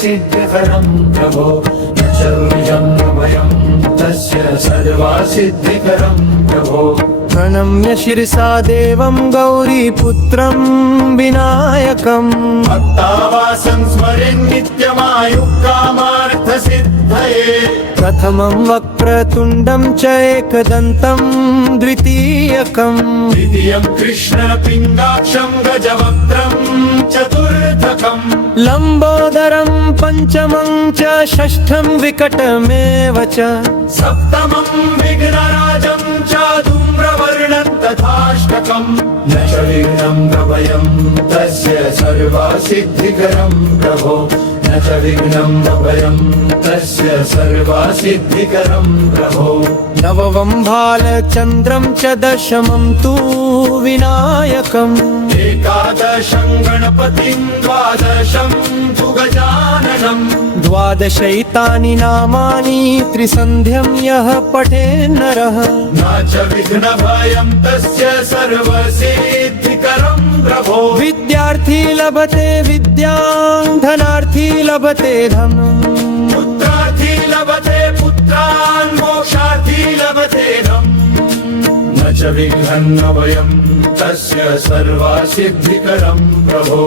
सर्वसिद्धिकरं प्रभो न च विजं वयं तस्य सर्वसिद्धिकरं प्रभो प्रणम्य शिरसा देवं गौरीपुत्रं विनायकम् भक्तावासं स्मरेन् नित्यमायुक्कामार्थसिद्धये प्रथमं वक्रतुण्डं च एकदन्तं द्वितीयकम् द्वितीयं कृष्णपिङ्गाक्षं गजवक्त्रं चतुर्थकम् लम्बोदरं पञ्चमं च षष्ठं विकटमेव च सप्तमं विघ्नराजं च धूम्रवर्णं तथाष्टकम् न च विघ्नं भयं तस्य सर्वसिद्धिकरं प्रभो न च विघ्नं भयं तस्य सर्वसिद्धिकरं प्रभो नवमं भालचन्द्रं च दशमं तु विनायकम् एकादशं गणपतिं द्वादशं तु गजाननम् द्वादशैतानि नामानि त्रिसन्ध्यं यः पठेन्नरः न च विघ्नभयं तस्य सर्वसिद्धिकरं प्रभो विद्यार्थी लभते विद्यां धनार्थी लभते धनम् पुत्रार्थी लभते पुत्रान् मोक्षार्थी लभते धनम् न च विघ्नं भयं तस्य सर्वसिद्धिकरं प्रभो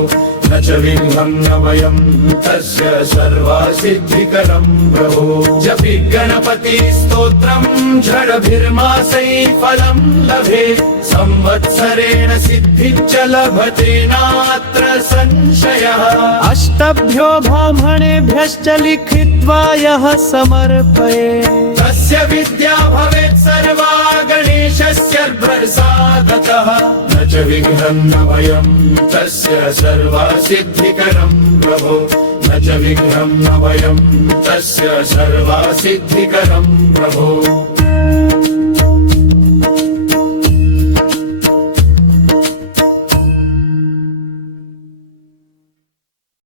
न च विघ्नं भयं तस्य सर्वसिद्धिकरं प्रभो जपि गणपति स्तोत्रं झडभिर्मासै फलं लभे संवत्सरेण सिद्धिश्च लभते नात्र संशयः अष्टभ्यो ब्राह्मणेभ्यश्च लिखित्वा यः समर्पयेत् तस्य विद्या भवेत् सर्वा गणेशस्य प्रसादतः न च विघ्नं भयं तस्य सर्वसिद्धिकरं प्रभो न च विघ्नं भयं तस्य सर्वसिद्धिकरं प्रभो